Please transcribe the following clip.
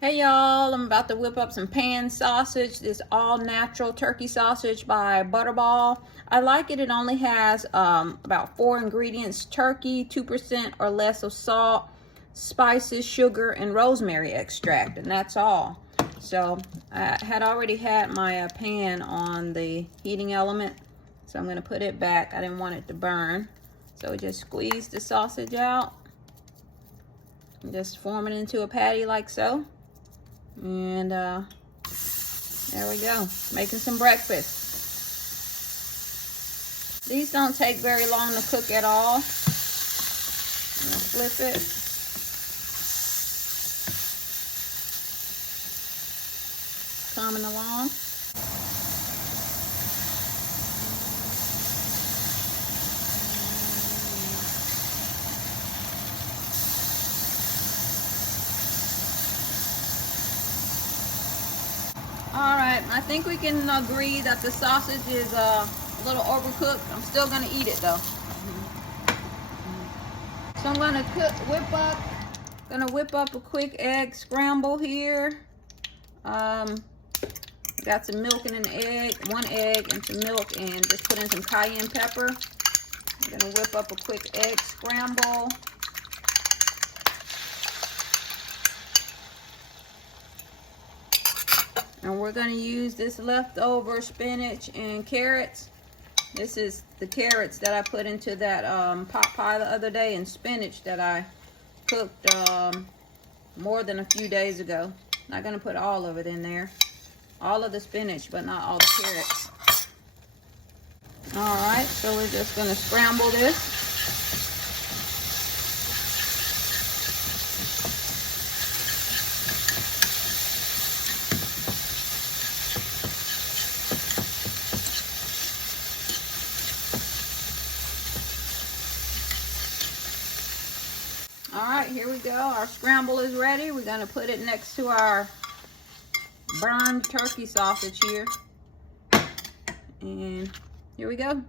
Hey y'all, I'm about to whip up some pan sausage. This all natural turkey sausage by Butterball. I like it. It only has about 4 ingredients: turkey, 2% or less of salt, spices, sugar, and rosemary extract, and that's all. So I had already had my pan on the heating element, so I'm going to put it back. I didn't want it to burn. So just squeeze the sausage out and just form it into a patty like so. And there we go, making some breakfast. These don't take very long to cook at all. I'm gonna flip it. Coming along. All right, I think we can agree that the sausage is a little overcooked. I'm still gonna eat it though. So I'm gonna whip up a quick egg scramble here. Got some milk and an egg, 1 egg and some milk, and just put in some cayenne pepper. I'm gonna whip up a quick egg scramble. And we're going to use this leftover spinach and carrots. This is the carrots that I put into that pot pie the other day, and spinach that I cooked more than a few days ago. Not going to put all of it in there. All of the spinach, but not all the carrots. Alright, so we're just going to scramble this. All right, here we go. Our scramble is ready. We're going to put it next to our burned turkey sausage here. And here we go.